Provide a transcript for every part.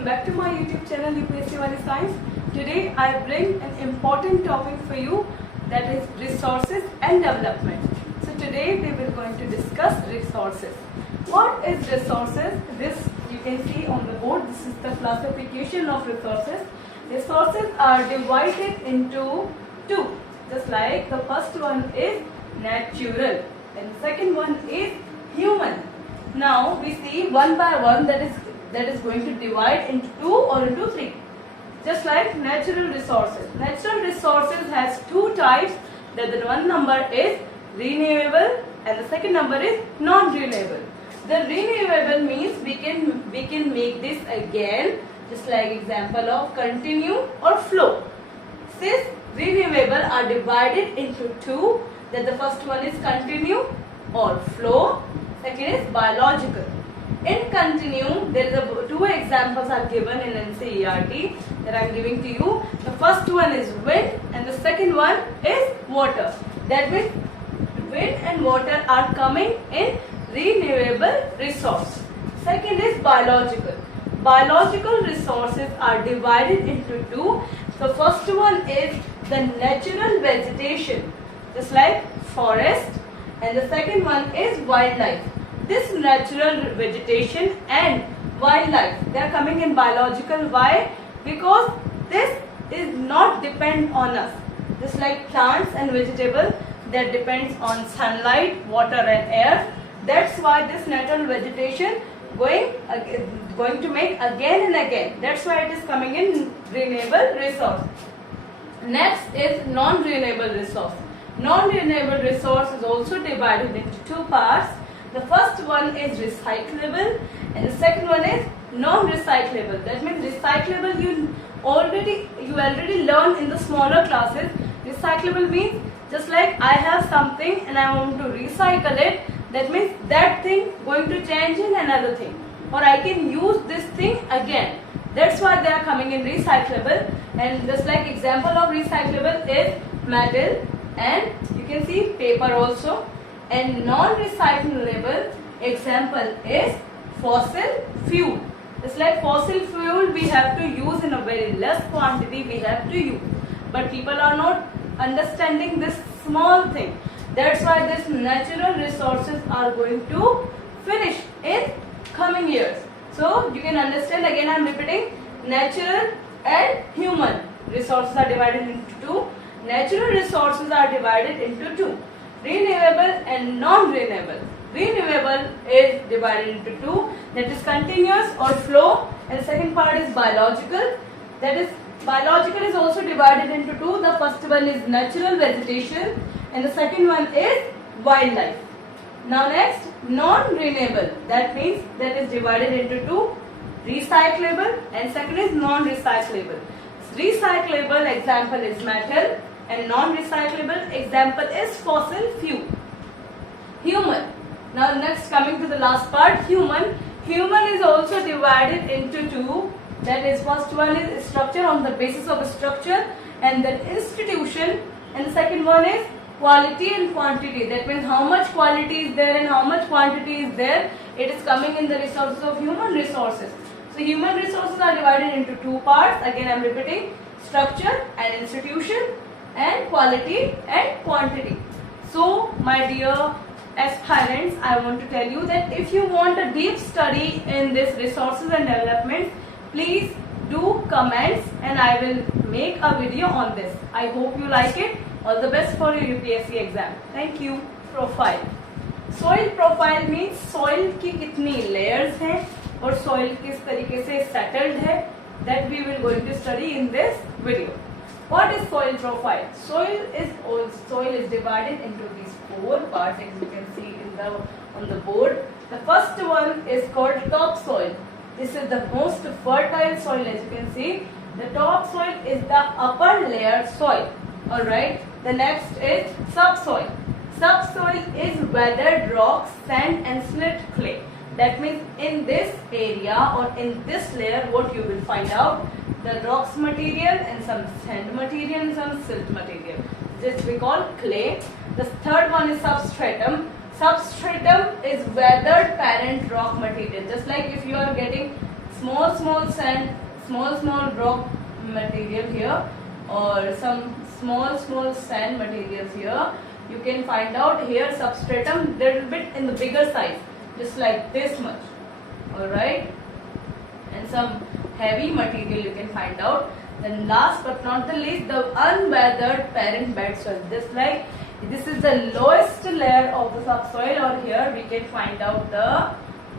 welcome back to my YouTube channel UPSC Wali Science. Today I bring an important topic for you, that is resources and development. So today we will going to discuss resources. What is resources? This you can see on the board. This is the classification of resources. Resources are divided into two. Just like the first one is natural and the second one is human. Now we see one by one that is going to divide into two or into three. Just like natural resources. Natural resources has two types. That the one number is renewable and the second number is non-renewable. The renewable means we can make this again, just like example of continue or flow. Since renewable are divided into two, that the first one is continue or flow, second is biological. In continue, there is two examples are given in NCERT that I am giving to you. The first one is wind and the second one is water. That means wind and water are coming in renewable resource. Second is biological. Biological resources are divided into two. The first one is the natural vegetation, just like forest, and the second one is wildlife. This natural vegetation and wildlife, they are coming in biological. Why? Because this is not depend on us. Just like plants and vegetables, that depends on sunlight, water and air. That's why this natural vegetation going to make again and again. That's why it is coming in renewable resource. Next is non-renewable resource. Non-renewable resource is also divided into two parts. The first one is recyclable and the second one is non-recyclable. That means recyclable you already learned in the smaller classes. Recyclable means just like I have something and I want to recycle it. That means that thing going to change in another thing, or I can use this thing again. That's why they are coming in recyclable. And just like example of recyclable is metal and you can see paper also. And non-recyclable example is fossil fuel. It's like fossil fuel we have to use in a very less quantity we have to use. But people are not understanding this small thing. That's why this natural resources are going to finish in coming years. So you can understand, again I am repeating, natural and human resources are divided into two. Natural resources are divided into two. Renewable and non-renewable. Renewable is divided into two, that is continuous or flow, and the second part is biological. That is biological is also divided into two. The first one is natural vegetation and the second one is wildlife. Now next, non-renewable. That means that is divided into two. Recyclable and second is non-recyclable. Recyclable example is metal and non-recyclable example is fossil fuel. Human. Now next, coming to the last part, human. Human is also divided into two. That is, first one is structure, on the basis of structure, and then institution, and the second one is quality and quantity. That means how much quality is there and how much quantity is there. It is coming in the resources of human resources. So human resources are divided into two parts. Again I am repeating, structure and institution, and quality and quantity. So my dear aspirants, I want to tell you that if you want a deep study in this resources and development, please do comments and I will make a video on this. I hope you like it. All the best for your UPSC exam. Thank you. Profile. Soil profile means soil की कितनी layers हैं और soil किस तरीके से settled है, that we will going to study in this video. What is soil profile? Soil is divided into these four parts, as you can see on the board. The first one is called topsoil. This is the most fertile soil, as you can see. The topsoil is the upper layer soil. Alright. The next is subsoil. Subsoil is weathered rocks, sand and slate clay. That means in this area or in this layer, what you will find out, the rocks material and some sand material and some silt material. This we call clay. The third one is substratum. Substratum is weathered parent rock material. Just like if you are getting small sand, small rock material here, or some small sand materials here, you can find out here substratum little bit in the bigger size, just like this much. Alright, and some heavy material you can find out. Then last but not the least, the unweathered parent bed soil. Just like this is the lowest layer of the subsoil, or here we can find out the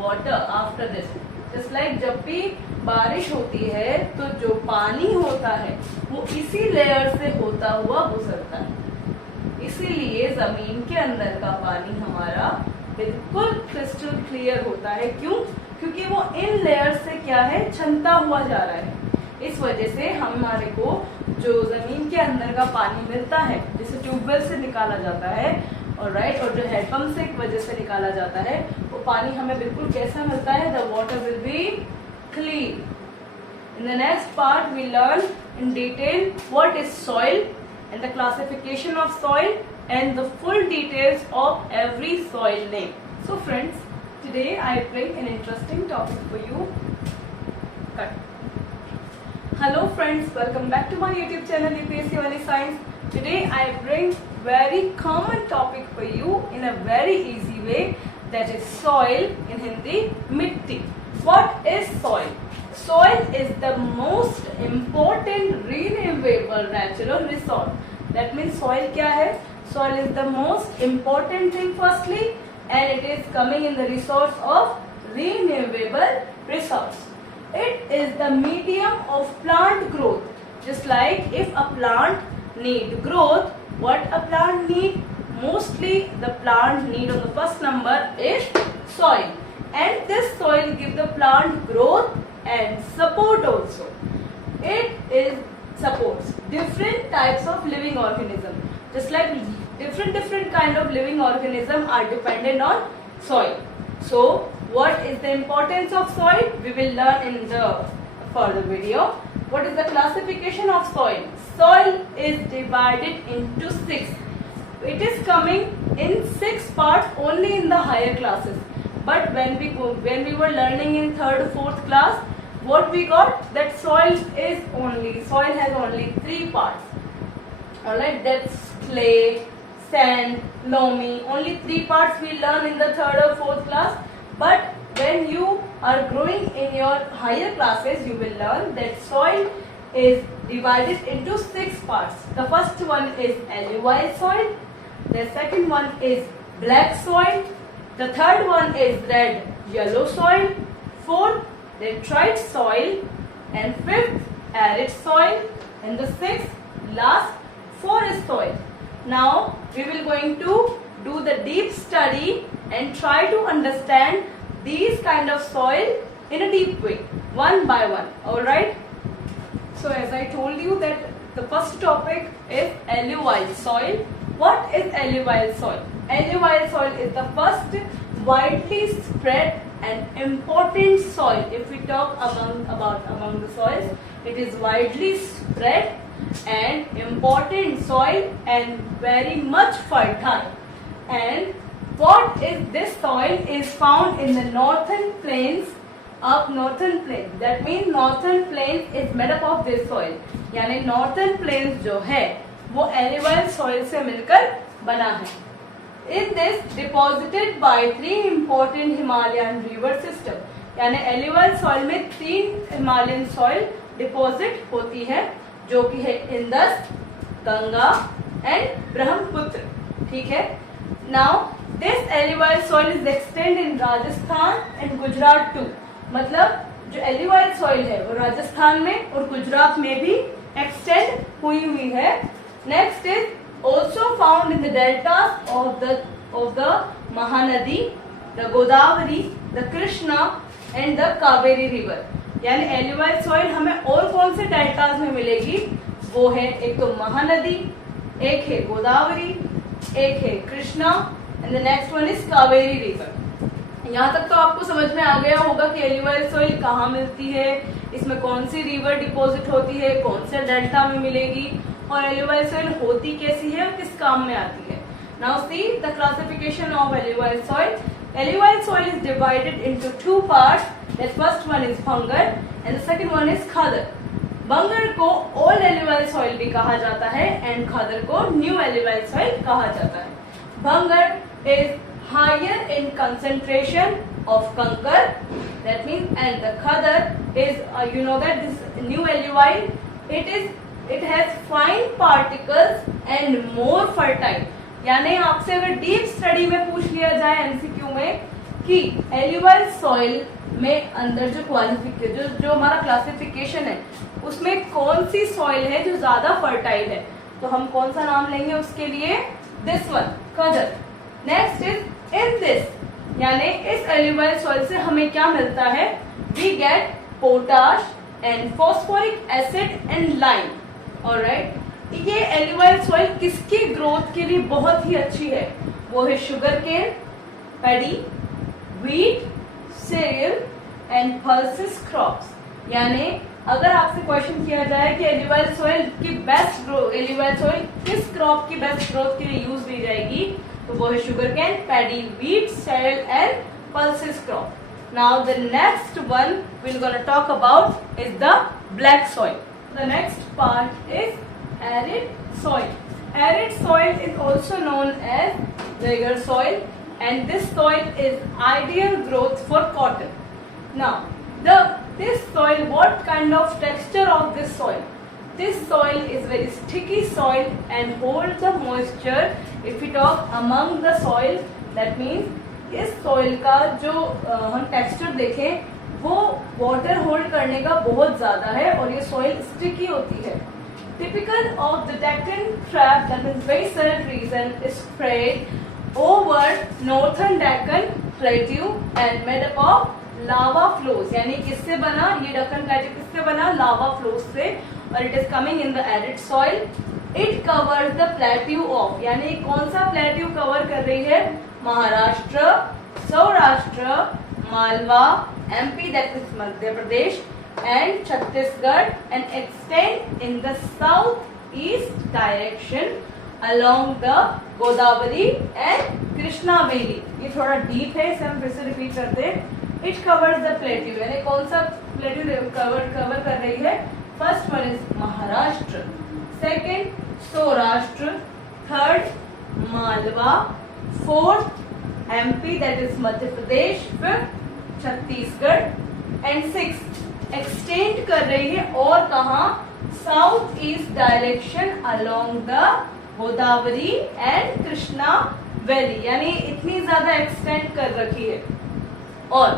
water after this. Just like जब भी बारिश होती है तो जो पानी होता है वो इसी लेयर से होता हुआ गुजरता है, इसीलिए जमीन के अंदर का पानी हमारा बिल्कुल क्रिस्टल क्लियर होता है। क्यों? क्योंकि वो इन लेयर से क्या है, छनता हुआ जा रहा है। इस वजह से हमारे को जो जमीन के अंदर का पानी मिलता है, जिसे ट्यूबवेल से निकाला जाता है और और जो हैंडपंप से एक वजह से निकाला जाता है, वो पानी हमें बिल्कुल कैसा मिलता है, the water will be clean. In the next part we learn in detail what is soil and the classification of soil and the full details of every soil name. So friends, today I bring an interesting topic for you. Cut. Hello friends, welcome back to my YouTube channel UPSC Valley Science. Today I bring very common topic for you in a very easy way, that is soil, in Hindi mitti. What is soil? Soil is the most important renewable natural resource. That means soil क्या है? Soil is the most important thing firstly, and it is coming in the resource of renewable resource. It is the medium of plant growth. Just like if a plant need growth, what a plant need? Mostly the plant need on the first number is soil, and this soil give the plant growth and support also. It is supports different types of living organism. Just like different kind of living organism are dependent on soil. So what is the importance of soil? We will learn in the further video. What is the classification of soil? Soil is divided into 6. It is coming in 6 parts only in the higher classes. But when we were learning in 3rd, 4th class, what we got, that soil has only 3 parts. Alright, that's clay, sand, loamy. Only 3 parts we learn in the 3rd or 4th class. But when you are growing in your higher classes, you will learn that soil is divided into 6 parts. The first one is alluvial soil. The second one is black soil. The third one is red yellow soil. Fourth, detrite soil, and fifth, arid soil, and the sixth, last, forest soil. Now we will going to do the deep study and try to understand these kind of soil in a deep way, one by one. Alright, so as I told you that the first topic is alluvial soil. What is alluvial soil? Alluvial soil is the first widely spread and important soil. If we talk among the soils, it is widely spread and important soil and very much fertile. And what is this soil is found in the northern plains of northern plains. That means northern plains is made up of this soil. यानी northern plains जो है वो alluvial soil से मिलकर बना है. In this deposited by 3 important Himalayan river system. यानी alluvial soil में 3 Himalayan soil deposit होती है, जो कि है इंदस, गंगा and ब्रह्मपुत्र. ठीक है. Now this alluvial soil is extended in Rajasthan and Gujarat too. मतलब जो alluvial soil है वो राजस्थान में और गुजरात में भी extend हुई है. Next is also found in the deltas of the Mahanadi, the Godavari, the Krishna and the Kaveri river. यानी alluvial soil हमें और कौन से डेल्टास में मिलेगी? वो है एक तो महानदी, एक है गोदावरी, एक है Krishna and the next one is Kaveri river. यहाँ तक तो आपको समझ में आ गया होगा कि alluvial soil कहाँ मिलती है, इसमें कौन सी रिवर डिपॉजिट होती है, कौन से डेल्टा में मिलेगी और alluvial soil होती कैसी है और किस काम में आती है. Now see the classification of alluvial soil. Alluvial soil is divided into two parts. The first one is Bhangar and the second one is Khadar. Bhangar को old alluvial soil भी कहा जाता है and Khadar को new alluvial soil कहा जाता है. Bhangar is higher in concentration of kankar, that means, and the Khadar is you know that this new alluvial it has fine particles and more fertile. यानी आपसे अगर deep study में पूछ लिया जाए एमसीक्यू में कि एल्यूवाइल सॉइल में अंदर जो क्वालिफिकेशन जो हमारा क्लासिफिकेशन है उसमें कौन सी सॉइल है जो ज्यादा फर्टाइल है, तो हम कौन सा नाम लेंगे उसके लिए? This one, khadar. Next is in this, यानी इस एल्यूवाइल सॉइल से हमें क्या मिलता है? We get potash and phosphoric acid and lime. Alright, ये एल्यूवाइल सॉइल किसकी ग्रोथ के लिए बहुत ही अच्छी है? वो है sugar cane, paddy, wheat, cereal and pulses crops. यानी अगर आपसे क्वेश्चन किया जाए कि एल्यूवाइल सॉइल की बेस्ट एल्यूवाइल सॉइल किस क्रॉप की बेस्ट ग्रोथ के लिए यूज दी जाएगी, तो वो है sugar cane, paddy, wheat, cereal and pulses crop. Now the next one we're gonna talk about is the black soil. The next part is arid soil. Arid soil is also known as regular soil and this soil is ideal growth for cotton. Now this soil, what kind of texture of this soil? This soil is very sticky soil and holds the moisture. If we talk among the soil, that means इस soil का जो हम texture देखें वो water hold करने का बहुत ज्यादा है और ये soil sticky होती है. Typical of the Deccan Trap, that is very salt region, is spread over northern Deccan plateau and made up of lava flows. यानी किससे बना ये Deccan plateau? किससे बना? lava flows से. और it is coming in the arid soil. It covers the plateau of, यानी कौन सा plateau cover कर रही है? Maharashtra, Saurashtra, Malwa, MP, that is Madhya Pradesh, and Chhattisgarh, and extend in the southeast direction along the Godavari and Krishna Valley. ये थोड़ा deep है, इसे हम फिर से रिपीट करते हैं. It covers the plateau, यानी कौन सा plateau कवर कर रही है? First one is Maharashtra, second Saurashtra, third Malwa, fourth MP, that is Madhya Pradesh, fifth Chhattisgarh and six extend कर रही है और कहा? South east direction along the Godavari and Krishna valley. यानी इतनी ज्यादा एक्सटेंड कर रखी है. और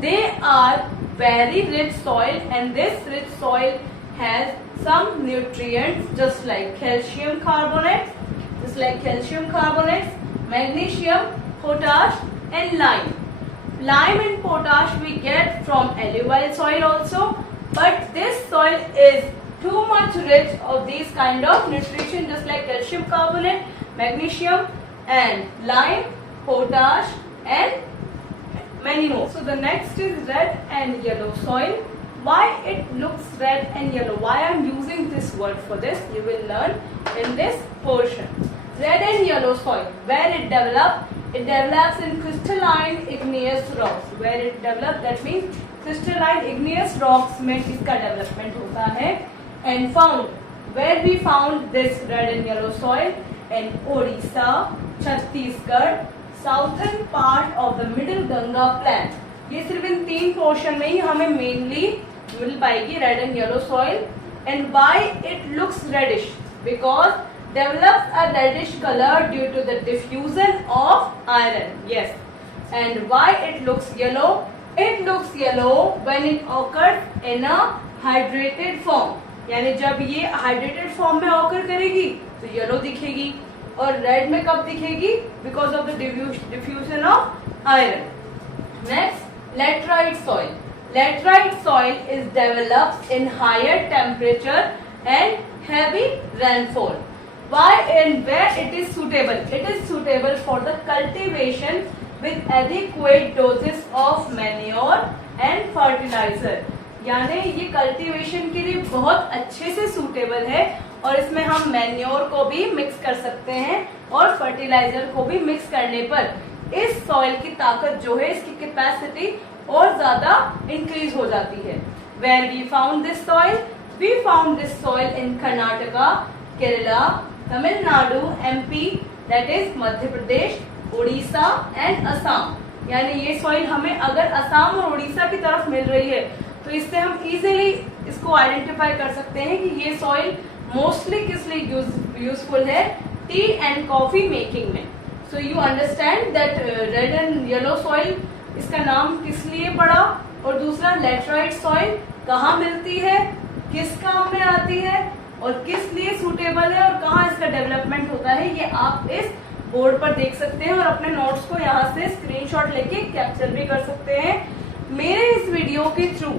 they are very rich soil and this rich soil has some nutrients just like calcium carbonates, magnesium, potash and lime. Lime and potash we get from alluvial soil also, but this soil is too much rich of these kind of nutrition just like calcium carbonate, magnesium and lime, potash and many more. So the next is red and yellow soil. Why it looks red and yellow? Why I am using this word for this? You will learn in this portion. Red and yellow soil, where it develops in crystalline igneous rocks. Where it develops, that means crystalline igneous rocks में इसका development होता है. And found, where we found this red and yellow soil? In Odisha, Chhattisgarh, southern part of the middle Ganga plain. ये सिर्फ इन तीन portion में ही हमें mainly मिल पाएगी red and yellow soil. And why it looks reddish? Because develops a reddish color due to the diffusion of iron. Yes. And why it looks yellow? It looks yellow when it occurs in a hydrated form. यानी जब ये hydrated form में occur करेगी तो yellow दिखेगी. और red में कब दिखेगी? Because of the diffusion of iron. Next, laterite soil. Laterite soil is developed in higher temperature and heavy rainfall. Why and where it is suitable? It is suitable for the cultivation with adequate doses of manure and fertilizer. यानी ये cultivation के लिए बहुत अच्छे से suitable है और इसमें हम मैन्योर को भी मिक्स कर सकते हैं और फर्टिलाइजर को भी मिक्स करने पर इस सॉइल की ताकत जो है, इसकी कैपेसिटी और ज्यादा इंक्रीज हो जाती है। Where we found this soil? We found this soil in Karnataka, Kerala, Tamil Nadu, MP, that is Madhya Pradesh, Orissa and Assam. यानी ये सॉइल हमें अगर असम और उड़ीसा की तरफ मिल रही है तो इससे हम इजीली इसको आइडेंटिफाई कर सकते हैं कि ये सॉइल मोस्टली किस लिए यूजफुल है, टी एंड कॉफी मेकिंग में। So you understand that red and yellow soil, इसका नाम किस लिए पड़ा। और दूसरा, लैटराइट सॉइल कहाँ मिलती है, किस काम में आती है और किस लिए सूटेबल है और कहाँ इसका डेवलपमेंट होता है, ये आप इस बोर्ड पर देख सकते हैं और अपने नोट्स को यहाँ से स्क्रीनशॉट लेके कैप्चर भी कर सकते हैं। मेरे इस वीडियो के through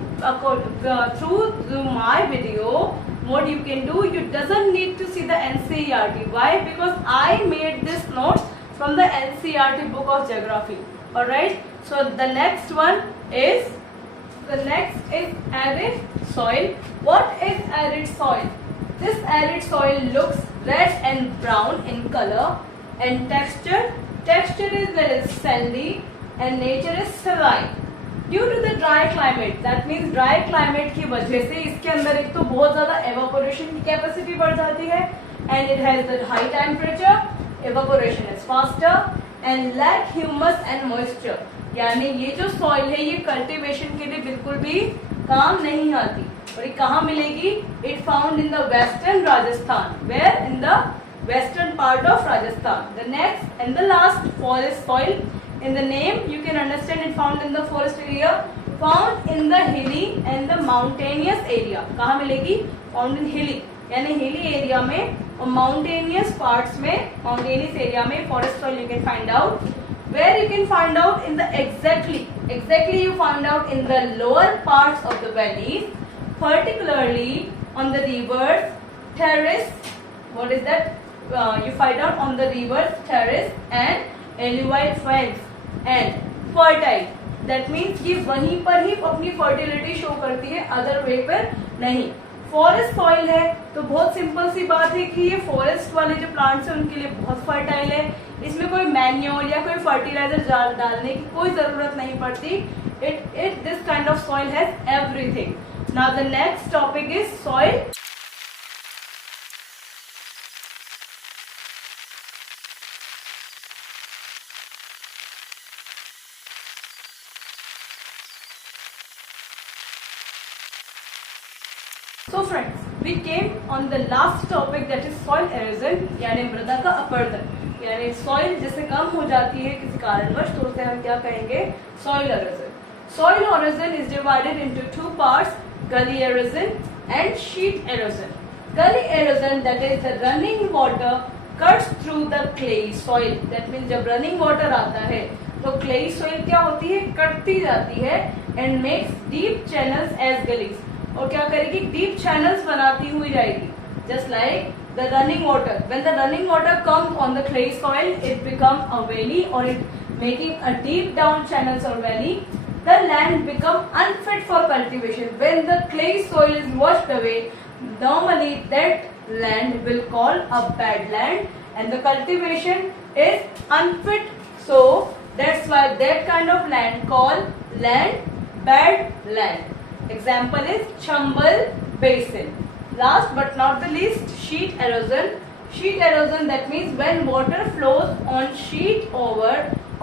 my video, what you can do, you doesn't need to see the NCERT. Why? Because I made this notes from the NCERT book of geography. All right. So the next is arid soil. What is arid soil? This arid soil looks red and brown in color and texture. Texture is very sandy and nature is saline. Due to the dry climate, that means dry climate की वजह से इसके अंदर एक तो बहुत ज्यादा evaporation की कैपेसिटी बढ़ जाती है and it has the high temperature, evaporation is faster and lack humus and moisture. यानी ये जो सॉइल है ये कल्टीवेशन के लिए बिल्कुल भी काम नहीं आती। और ये कहाँ मिलेगी? It found in the western Rajasthan. Where? In the western part of Rajasthan. The next and the last forest soil. In the name you can understand it found in the forest area, found in the hilly and the mountainous area. कहाँ मिलेगी? Found in hilly, यानी hilly area में और mountainous parts में, mountainous area में forest soil you can find out. Where you can find out? In the exactly you find out in the lower parts of the valleys, particularly on the rivers, terrace. What is that? You find out on the rivers, terrace and alluvial fields and fertile. That means ये वहीं पर ही अपनी fertility show करती है, other way पर नहीं। Forest soil है तो बहुत सिंपल सी बात है कि ये फॉरेस्ट वाले जो प्लांट्स हैं उनके लिए बहुत फर्टाइल है। इसमें कोई मैन्योर या कोई फर्टिलाइजर डालने की कोई जरूरत नहीं पड़ती। This kind of soil has everything. Now the next topic is soil. So friends, we came on the last topic, that is soil erosion, यानी मृदा का अपरदन। यानी सॉइल जैसे कम हो जाती है किसी कारणवश तो उसे हम क्या कहेंगे? Soil erosion. Soil erosion is divided into two parts, gully erosion and sheet erosion. Gully erosion, that is the running water cuts through the clayey soil. That means जब running water आता है तो clayey soil क्या होती है? कटती जाती है and makes deep channels as gullies. और क्या करेगी? डीप चैनल्स बनाती हुई जाएगी। Just like the running water, when the running water comes on the clay soil it become a valley और it making a deep down channels और valley, the land become unfit for cultivation. When the clay soil is washed away, normally that land will call a bad land and the cultivation is unfit, so that's why that kind of land call land bad land. Example is Chambal Basin. Last but not the least, sheet erosion. Sheet erosion, that means when water flows on sheet over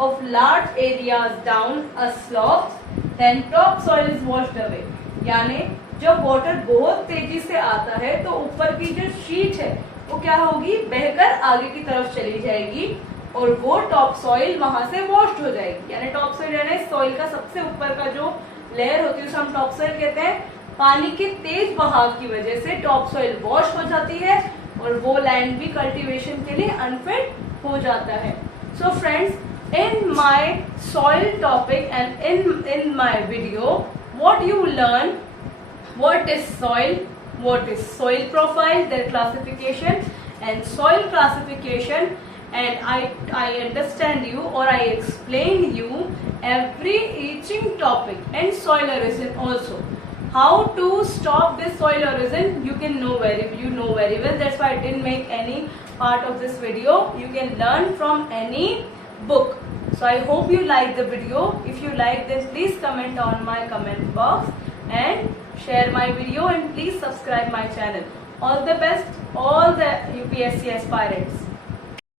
of large areas down a slope, then topsoil is washed away. यानी जब water बहुत तेजी से आता है तो ऊपर की जो शीट है वो क्या होगी? बहकर आगे की तरफ चली जाएगी और वो टॉप सॉइल वहां से वॉश्ड हो जाएगी। यानी टॉप सॉइल यानी सॉइल का सबसे ऊपर का जो लेयर होती है उसे हम टॉप सॉइल कहते हैं। पानी के तेज बहाव की वजह से टॉप सॉइल वॉश हो जाती है और वो लैंड भी कल्टीवेशन के लिए अनफिट हो जाता है। So friends, in my soil topic and in my video, what you learn, what is soil, what is soil profile, there classification and soil classification, and I understand you or I explain you every each topic and soil erosion also. How to stop this soil erosion you know very well. That's why I didn't make any part of this video. You can learn from any book. So I hope you like the video. If you like this, please comment on my comment box and share my video, and please subscribe my channel. All the best, all the UPSC aspirants.